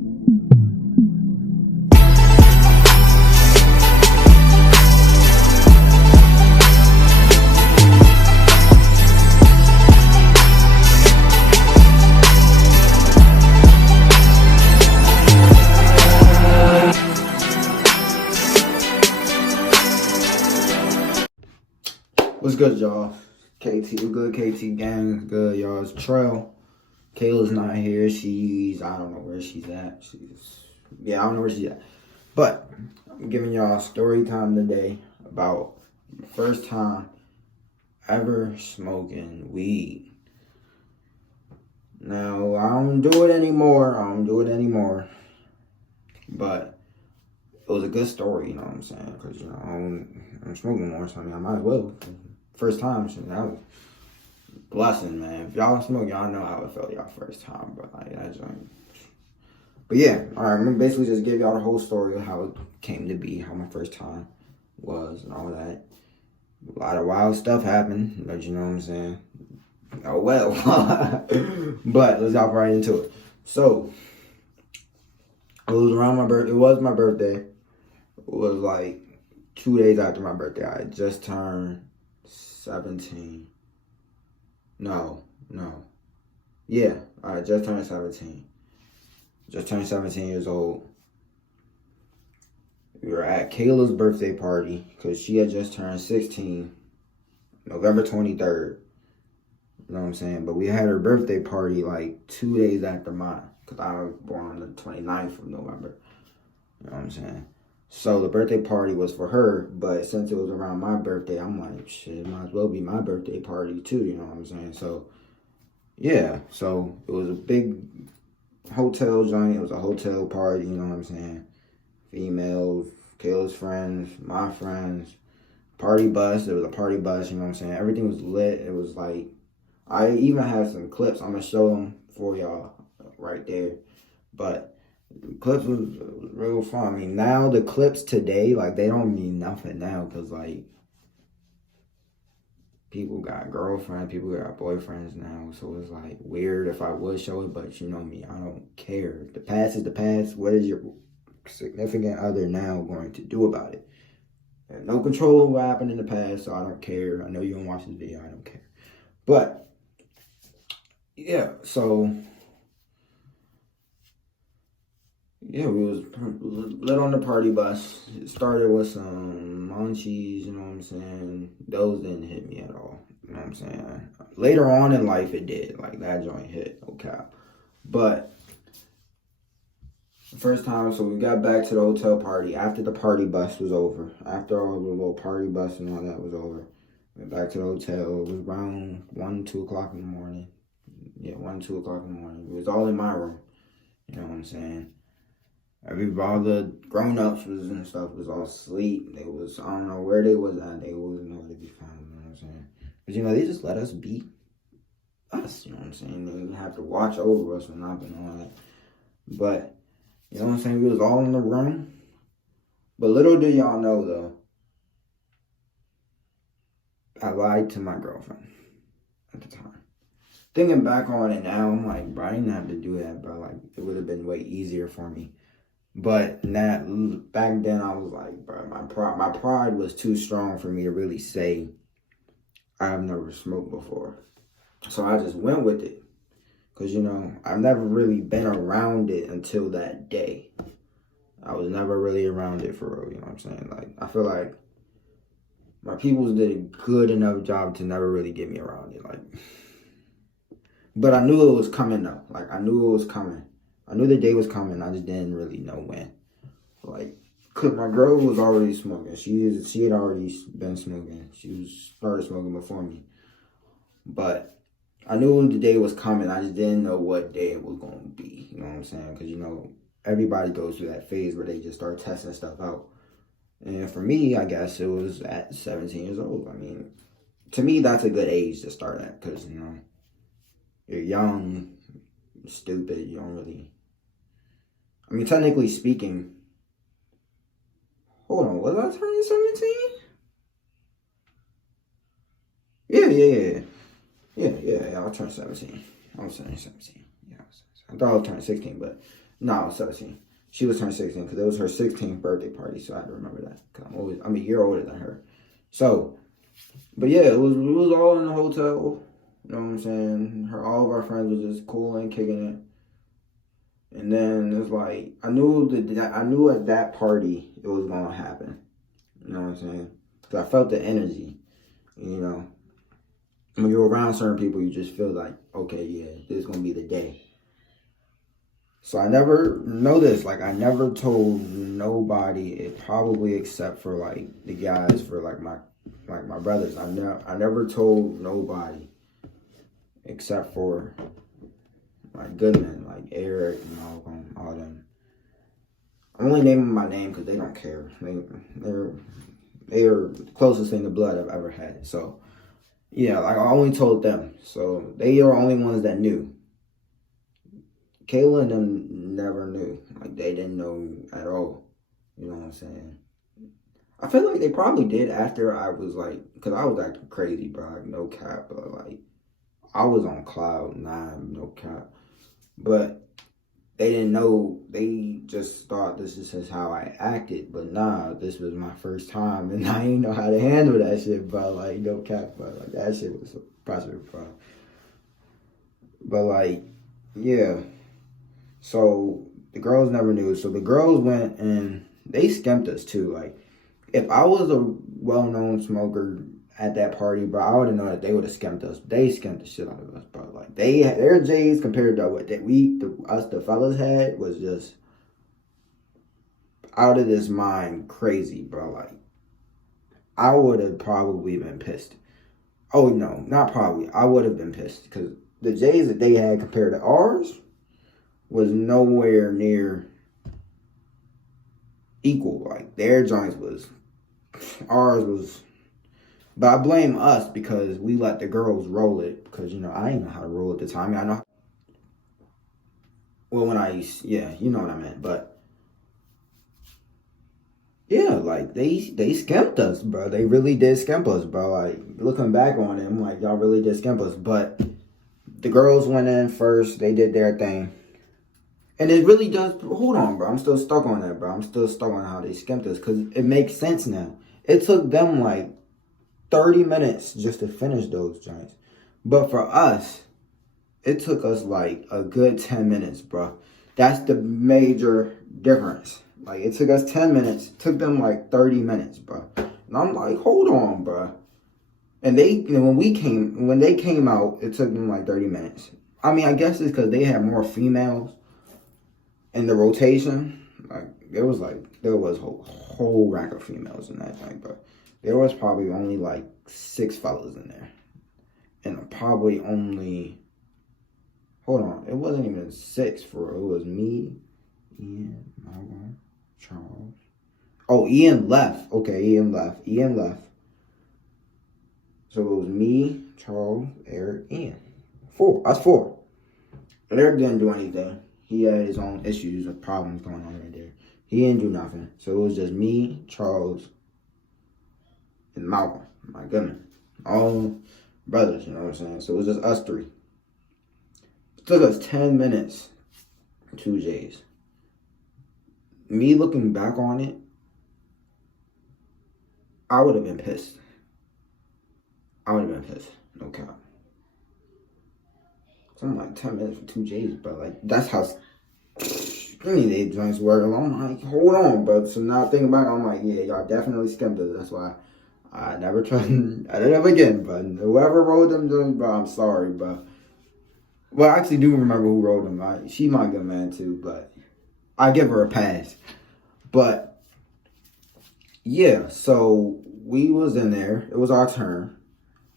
What's good, y'all? KT, what's good? KT gang, what's good, y'all? It's Trail. Kayla's not here. I don't know where she's at. I don't know where she's at. But I'm giving y'all a story time today about the first time ever smoking weed. Now, I don't do it anymore. But it was a good story, you know what I'm saying? Because, I'm smoking more, so I might as well. First time, so that was a blessing, man. If y'all smoke, y'all know how it felt y'all first time, but But yeah, alright, I'm gonna basically just give y'all the whole story of how it came to be, how my first time was, and all that. A lot of wild stuff happened, but you know what I'm saying? Oh well. But let's hop right into it. So, it was around my birthday. It was my birthday. It was like 2 days after my birthday. I had just turned 17. No. Yeah, I just turned 17. Just turned 17 years old. We were at Kayla's birthday party because she had just turned 16, November 23rd. You know what I'm saying? But we had her birthday party like 2 days after mine because I was born on the 29th of November. You know what I'm saying? So the birthday party was for her, but since it was around my birthday, I'm like, shit, it might as well be my birthday party too, you know what I'm saying? So, yeah, so it was a big hotel joint. It was a hotel party, you know what I'm saying? Females, Kayla's friends, my friends, party bus. There was a party bus, you know what I'm saying? Everything was lit. It was like, I even have some clips. I'm going to show them for y'all right there. But the clips was real fun. I mean, now the clips today, like, they don't mean nothing now because, like, people got girlfriends, people got boyfriends now. So it's, like, weird if I would show it, but you know me, I don't care. The past is the past. What is your significant other now going to do about it? I have no control of what happened in the past, so I don't care. I know you don't watch this video. I don't care. But, yeah, so... yeah, we was lit on the party bus. It started with some munchies, you know what I'm saying? Those didn't hit me at all, you know what I'm saying? Later on in life, it did. Like, that joint hit, okay. But, the first time, so we got back to the hotel party after the party bus was over. After all the little party bus and all that was over. Went back to the hotel. It was around 1, 2 o'clock in the morning. Yeah, 1, 2 o'clock in the morning. It was all in my room, you know what I'm saying? All the grown-ups and stuff was all asleep. They was, I don't know where they was at. They wasn't nowhere to be found, you know what I'm saying? But, they just let us be us, you know what I'm saying? They didn't have to watch over us or nothing and all that. But, you know what I'm saying? We was all in the room. But little do y'all know, though, I lied to my girlfriend at the time. Thinking back on it now, I'm like, bro, I didn't have to do that, bro. Like, it would have been way easier for me. But back then, I was like, bro, my pride was too strong for me to really say I've never smoked before. So I just went with it. Because, I've never really been around it until that day. I was never really around it for real, you know what I'm saying? Like, I feel like my peoples did a good enough job to never really get me around it. Like, but I knew it was coming, though. Like, I knew it was coming. I knew the day was coming. I just didn't really know when. Like, cause my girl was already smoking. She had already been smoking. She started smoking before me. But I knew the day was coming. I just didn't know what day it was going to be. You know what I'm saying? Because, everybody goes through that phase where they just start testing stuff out. And for me, I guess it was at 17 years old. I mean, to me, that's a good age to start at. Because, you're young, stupid. You don't really... I mean, technically speaking... Hold on, was I turning 17? Yeah, I turned 17. I was turning 17. Yeah, I thought I was turning 16, but No, I was 17. She was turning 16 because it was her 16th birthday party, so I had to remember that. Because I'm a year older than her. So, but yeah, it was all in the hotel. You know what I'm saying? All of our friends was just cool and kicking it. And then it's like I knew at that party it was gonna happen. You know what I'm saying? Because I felt the energy. You know, when you're around certain people, you just feel like, okay, yeah, this is gonna be the day. So I never I never told nobody, probably except for like the guys, for like my brothers. I never told nobody except for my good men, like Eric and Malcolm, all them. I'm only naming my name because they don't care. They are the closest thing to blood I've ever had. So yeah, like I only told them. So they are the only ones that knew. Kayla and them never knew. Like, they didn't know at all. You know what I'm saying? I feel like they probably did after I was like, because I was acting crazy, bro. Like, no cap. But, like, I was on cloud nine, no cap. But they didn't know. They just thought this is how I acted. But nah, this was my first time. And I didn't know how to handle that shit, bro. Like, no cap, bro. Like, that shit was impressive, bro. But, like, yeah. So the girls never knew. So the girls went and they skimped us too. Like, if I was a well-known smoker at that party, bro, I would have known that they would have skimped us. They skimped the shit out of us, bro. Like, their J's compared to what that the fellas had was just out of this mind crazy, bro. Like, I would have probably been pissed. Oh no, not probably. I would have been pissed because the J's that they had compared to ours was nowhere near equal. Like, their joints ours was, but I blame us because we let the girls roll it because, you know, I didn't know how to roll at the time. I know, well, yeah, you know what I meant, but yeah, like, they skimped us, bro. They really did skimp us, bro. Like, looking back on it, I'm like, y'all really did skimp us, but the girls went in first, they did their thing. And it really does. Hold on, bro. I'm still stuck on that, bro. I'm still stuck on how they skimped us because it makes sense now. It took them like 30 minutes just to finish those joints. But for us, it took us like a good 10 minutes, bro. That's the major difference. Like, it took us 10 minutes. Took them like 30 minutes, bro. And I'm like, hold on, bro. And they, you know, when they came out, it took them like 30 minutes. I mean, I guess it's because they had more females in the rotation. Like, there was a whole rack of females in that thing, but there was probably only like 6 fellas in there. And probably only, hold on, it wasn't even 6 for real. It was me, Ian, Malcolm, Charles. Oh, Ian left. Okay, Ian left. So it was me, Charles, Eric, Ian. 4. That's 4. Eric didn't do anything. He had his own issues and problems going on right there. He didn't do nothing. So it was just me, Charles, and Malcolm, my goodness. All brothers, you know what I'm saying? So it was just us 3. It took us 10 minutes, 2 J's. Me looking back on it, I would have been pissed. No cap. I'm like 10 minutes for 2 J's, bro. Like, that's how they joints work. I'm like, hold on, bro. So now thinking back, I'm like, yeah, y'all definitely skimped it. That's why I never tried. I did it again, but whoever wrote them joints, bro, I'm sorry, bro. Well, I actually do remember who wrote them. She my good man too, but I give her a pass. But yeah, so we was in there. It was our turn.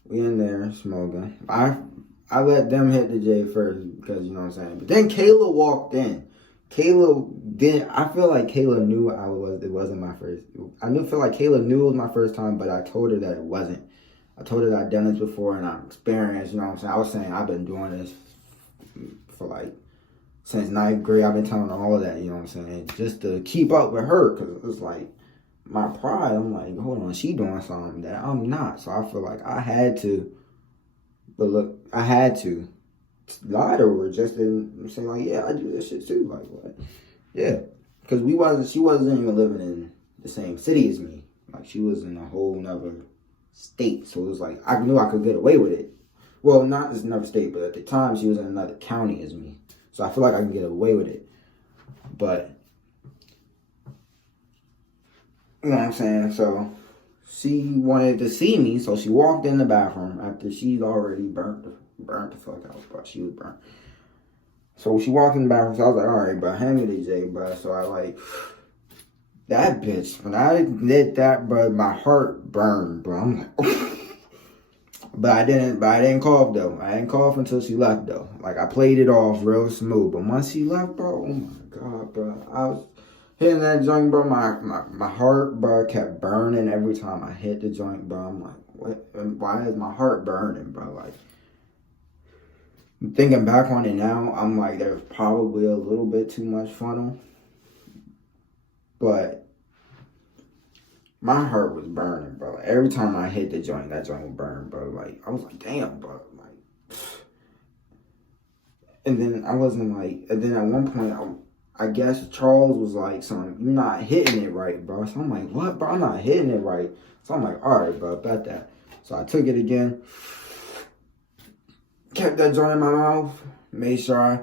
We in there smoking. I let them hit the J first because, you know what I'm saying. But then Kayla walked in. I feel like Kayla knew it wasn't my first. Feel like Kayla knew it was my first time, but I told her that it wasn't. I told her that I'd done this before and I'm experienced, you know what I'm saying. I was saying I've been doing this for like, since 9th grade. I've been telling her all of that, you know what I'm saying. Just to keep up with her because it was like, my pride, I'm like, hold on, she doing something that I'm not. So I feel like I had to. But look, I had to. lie to her, just to say like, yeah, I do this shit too. Like what? Yeah, because she wasn't even living in the same city as me. Like she was in a whole nother state, so it was like I knew I could get away with it. Well, not as another state, but at the time she was in another county as me, so I feel like I can get away with it. But you know what I'm saying? So she wanted to see me, so she walked in the bathroom after she'd already burnt the fuck out, bro. She was burnt. So she walked in the bathroom, so I was like, all right, bro, hand me the J, bro. So I like, that bitch, when I did that, bro, my heart burned, bro. I'm like, but I didn't cough, though. I didn't cough until she left, though. Like, I played it off real smooth. But once she left, bro, oh my God, bro. I was hitting that joint, bro. My heart, bro, kept burning every time I hit the joint, bro. I'm like, what? Why is my heart burning, bro? Like, thinking back on it now, I'm like, there's probably a little bit too much funnel. But my heart was burning, bro. Like, every time I hit the joint, that joint would burn, bro. Like, I was like, damn, bro. Like, and then I wasn't like, and then at one point, I guess Charles was like, son, you're not hitting it right, bro. So I'm like, what, bro? I'm not hitting it right. So I'm like, all right, bro, bet that. So I took it again. Kept that joint in my mouth, made sure I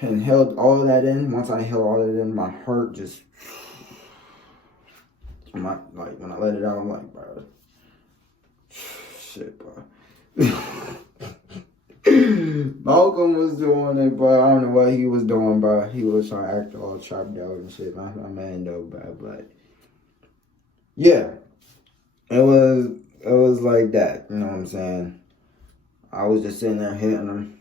inhaled all of that in. Once I inhaled all of that in, my heart just, like, when I let it out, I'm like, bro, shit, bro. Malcolm was doing it, but I don't know what he was doing, bro. He was trying to act all chopped out and shit. My man, though, bro. But yeah, it was like that. You know what I'm saying? I was just sitting there hitting him.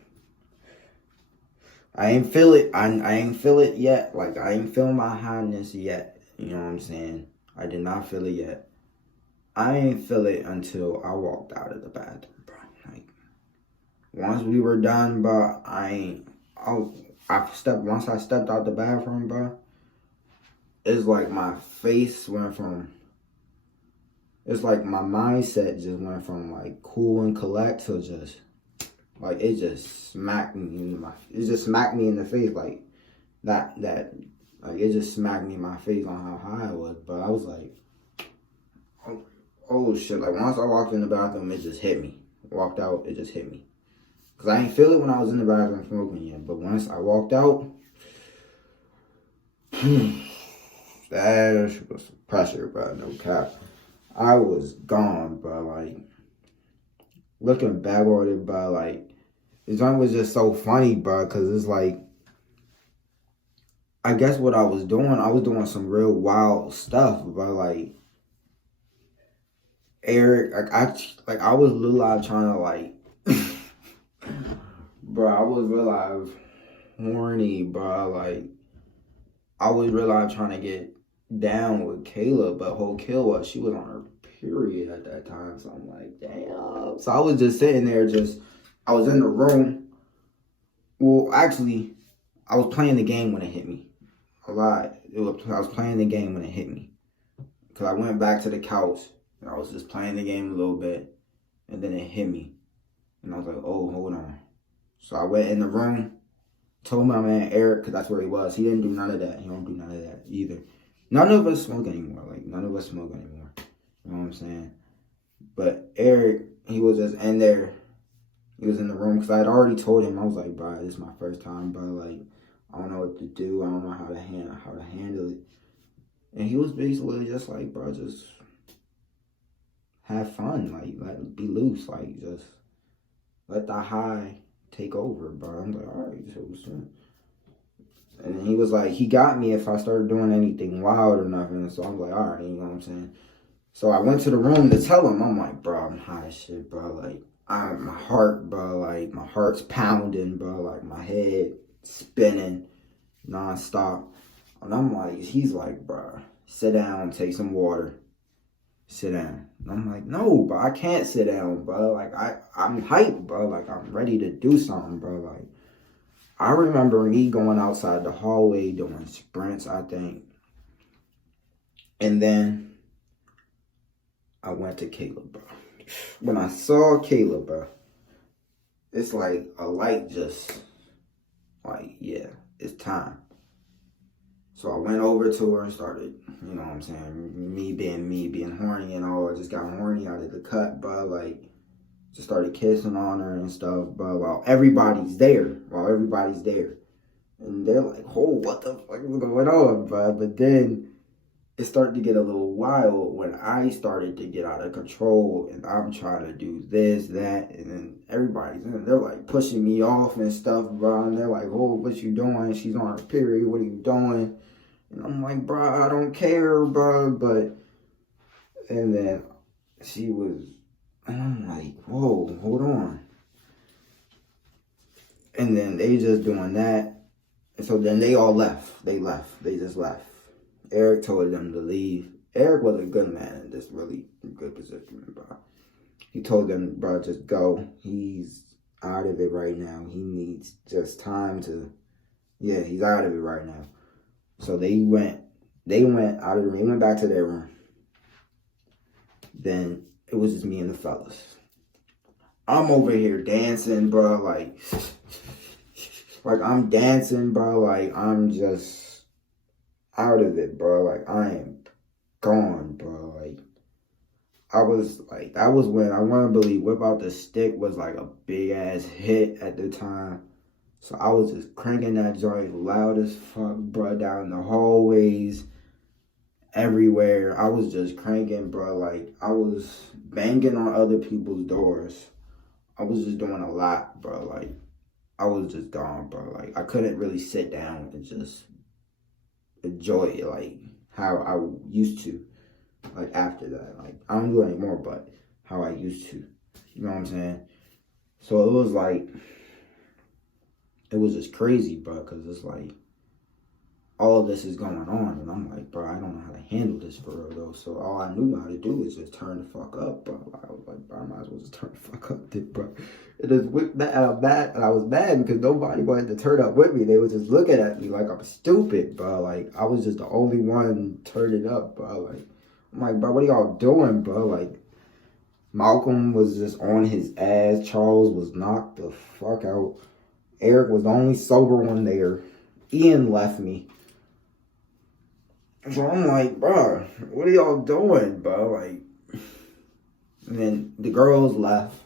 I ain't feel it. I ain't feel it yet. Like, I ain't feeling my highness yet. You know what I'm saying? I did not feel it yet. I ain't feel it until I walked out of the bathroom, bro. Like, once we were done, bro, once I stepped out the bathroom, bro, it's like my face went from, it's like my mindset just went from like cool and collect to just, like, it just smacked me in the face, like, like, it just smacked me in my face on how high I was, but I was like, oh shit, like, once I walked in the bathroom, it just hit me. Walked out, it just hit me. Because I didn't feel it when I was in the bathroom smoking yet, but once I walked out, that was pressure, bro, no cap. I was gone, bro, like, looking back on it, bro, like, the joint was just so funny, bro, because it's like, I guess what I was doing some real wild stuff, bro, like, Eric, I was literally trying to, like, bro, I was real horny, bro, like, I was real trying to get down with Kayla, but whole Kayla, she was on her period at that time, so I'm like, damn. So I was just sitting there, I was in the room. Well, actually, I was playing the game when it hit me. I was playing the game when it hit me. Because I went back to the couch, and I was just playing the game a little bit, and then it hit me. And I was like, oh, hold on. So I went in the room, told my man Eric, because that's where he was. He didn't do none of that. He don't do none of that either. None of us smoke anymore. Like, none of us smoke anymore. You know what I'm saying? But Eric, he was just in there. He was in the room because I had already told him. I was like, bro, this is my first time, bro. Like, I don't know what to do. I don't know how to handle it. And he was basically just like, bro, just have fun. Like, be loose. Like, just let the high take over, bro. I'm like, all right, so what's up? And then he was like, he got me if I started doing anything wild or nothing. So I'm like, all right, you know what I'm saying? So I went to the room to tell him. I'm like, bro, I'm high as shit, bro. Like, my heart, bro, like, my heart's pounding, bro. Like, my head spinning nonstop. And I'm like, he's like, bro, sit down, take some water. Sit down. And I'm like, no, bro, I can't sit down, bro. Like, I'm hyped, bro. Like, I'm ready to do something, bro. Like, I remember me going outside the hallway doing sprints, I think. And then I went to Caleb, bro. When I saw Caleb, bro, it's like a light just, like, yeah, it's time. So I went over to her and started, you know what I'm saying, me, being horny and all. I just got horny out of the cut, but like, just started kissing on her and stuff, but while everybody's there. And they're like, oh, what the fuck is going on, bro? But then it started to get a little wild when I started to get out of control and I'm trying to do this, that, and then everybody's in. They're like pushing me off and stuff, bro. And they're like, oh, what you doing? She's on her period. What are you doing? And I'm like, bro, I don't care, bro. But, and then she was, and I'm like, whoa, hold on. And then they just doing that. And so then they all left. They just left. Eric told them to leave. Eric was a good man in this really good position, bro. He told them, bro, just go. He's out of it right now. He needs just time to, yeah, he's out of it right now. So they went out of the room. They went back to their room. Then it was just me and the fellas. I'm over here dancing, bro, like I'm dancing, bro, like I'm just out of it, bro. Like I am gone, bro. Like I was like, that was when I want to believe Whip Out the Stick was like a big ass hit at the time. So I was just cranking that joint loud as fuck, bro, down the hallways, everywhere. I was just cranking, bro. Like I was banging on other people's doors. I was just doing a lot, bro. Like I was just gone, bro. Like I couldn't really sit down and just enjoy it like how I used to. Like after that, like I don't do it anymore, but how I used to. You know what I'm saying? So it was like, it was just crazy, bro, because it's like all of this is going on, and I'm like, bro, I don't know how to handle this for real though. So all I knew how to do is just turn the fuck up, bro. I was like, bro, I might as well just turn the fuck up, bro. It is that and I was mad because nobody wanted to turn up with me. They were just looking at me like I'm stupid, bro. Like I was just the only one turning up, bro. Like I'm like, bro, what are y'all doing, bro? Like Malcolm was just on his ass. Charles was knocked the fuck out. Eric was the only sober one there. Ian left me. So I'm like, bro, what are y'all doing, bro? Like, and then the girls left.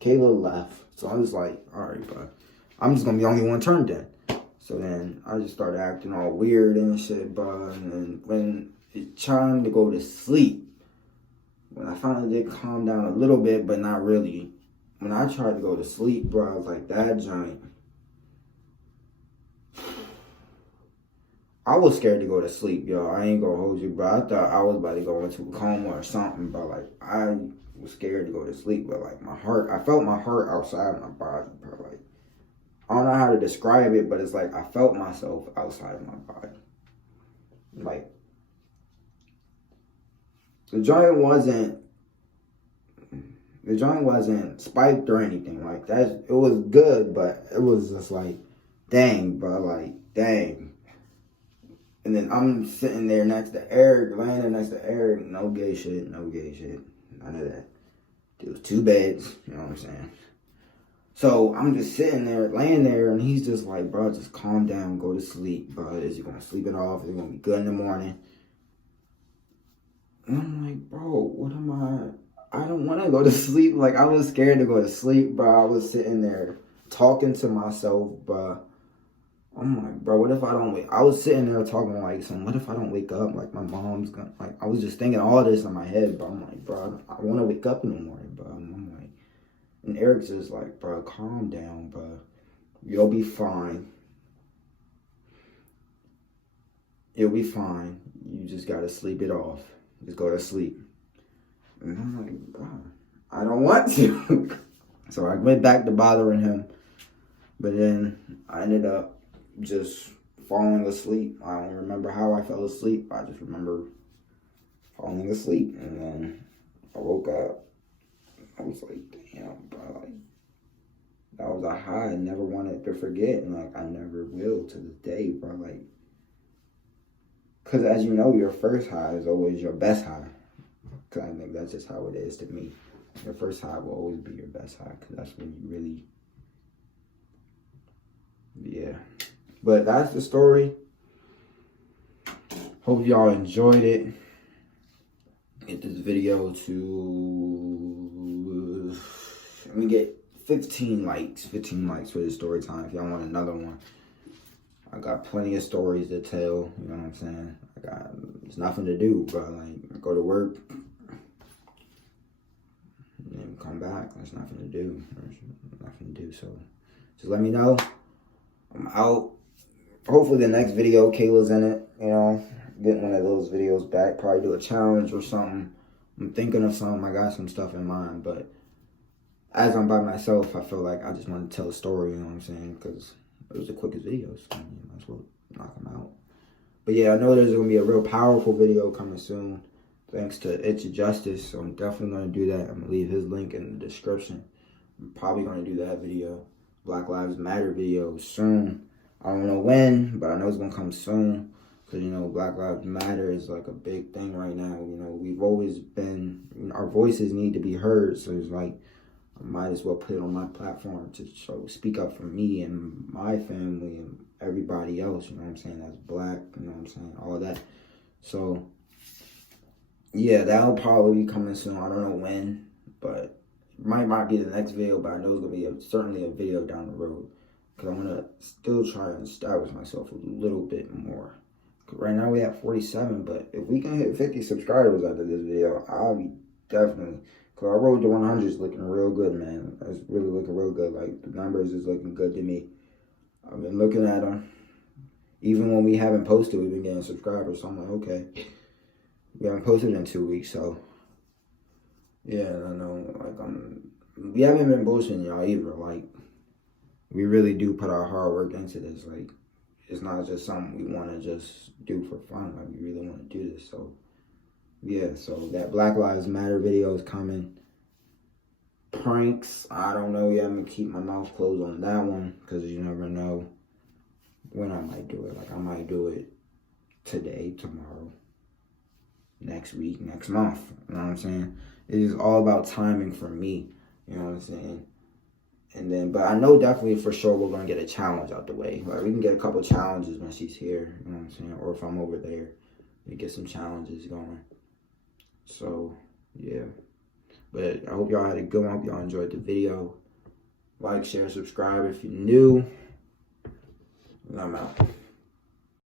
Kayla left. So I was like, all right, bro, I'm just gonna be the only one turned in. So then I just started acting all weird and shit, bro. And then when it's trying to go to sleep, when I finally did calm down a little bit, but not really. When I tried to go to sleep, bro, I was like, that joint. I was scared to go to sleep, yo. I ain't gonna hold you, bro. I thought I was about to go into a coma or something, but like I was scared to go to sleep, but like I felt my heart outside my body, bro. Like I don't know how to describe it, but it's like I felt myself outside of my body. Like the joint wasn't spiked or anything like that. It was good, but it was just like, dang, bro, like dang. And then I'm sitting there next to Eric, laying there next to Eric. No gay shit, none of that. There was 2 beds, you know what I'm saying? So I'm just sitting there, laying there, and he's just like, bro, just calm down, go to sleep, bro. Is you gonna sleep it off? Is it gonna be good in the morning? And I'm like, bro, what am I don't want to go to sleep. Like, I was scared to go to sleep, bro. I was sitting there talking to myself, bro. I'm like, bro, what if I don't wake? I was sitting there talking like, what if I don't wake up? Like, my mom's gonna, like, I was just thinking all this in my head, bro. I'm like, bro, I want to wake up in the morning, bro. And I'm like, and Eric's just like, bro, calm down, bro. You'll be fine. You'll be fine. You just gotta sleep it off. Just go to sleep. And I'm like, bro, I don't want to. So I went back to bothering him. But then I ended up just falling asleep. I don't remember how I fell asleep. I just remember falling asleep. And then I woke up. I was like, damn, bro. Like, that was a high I never wanted to forget. And, like, I never will to this day, bro. Like, because as you know, your first high is always your best high. Because I think that's just how it is to me. Your first high will always be your best high. Because that's when you really Yeah. But that's the story. Hope y'all enjoyed it. Get this video to, let me get 15 likes for this story time if y'all want another one. I got plenty of stories to tell, you know what I'm saying? There's nothing to do, but like, go to work and then come back. There's nothing to do. So just let me know. I'm out. Hopefully the next video, Kayla's in it, you know, getting one of those videos back, probably do a challenge or something. I'm thinking of something. I got some stuff in mind, but as I'm by myself, I feel like I just want to tell a story, you know what I'm saying? Because it was the quickest videos. So you might as well knock them out. But yeah, I know there's going to be a real powerful video coming soon, thanks to Itch of Justice. So I'm definitely going to do that. I'm going to leave his link in the description. I'm probably going to do that video. Black Lives Matter video soon. I don't know when, but I know it's going to come soon. Because, you know, Black Lives Matter is like a big thing right now. You know, we've always been, you know, our voices need to be heard. So it's like, I might as well put it on my platform to speak up for me and my family and everybody else, you know what I'm saying, that's black, you know what I'm saying, all of that. So, yeah, that'll probably be coming soon. I don't know when, but it might be the next video, but I know it's going to be certainly a video down the road. Because I want to still try and establish myself a little bit more. Right now we have 47, but if we can hit 50 subscribers after this video, I'll be definitely, because our road to 100 is looking real good, man. It's really looking real good. Like, the numbers is looking good to me. I've been looking at them. Even when we haven't posted, we've been getting subscribers. So I'm like, okay. We haven't posted in 2 weeks, so. Yeah, I know. Like, we haven't been bullshitting y'all either. Like, we really do put our hard work into this. Like, it's not just something we want to just do for fun. Like, we really want to do this. So, yeah. So, that Black Lives Matter video is coming. Pranks, I don't know yet. I'm going to keep my mouth closed on that one. Because you never know when I might do it. Like, I might do it today, tomorrow, next week, next month. You know what I'm saying? It is all about timing for me. You know what I'm saying? And then, but I know definitely for sure we're going to get a challenge out the way. Like, we can get a couple challenges when she's here, you know what I'm saying? Or if I'm over there, we get some challenges going. So, yeah. But I hope y'all had a good one. I hope y'all enjoyed the video. Like, share, subscribe if you're new. And I'm out.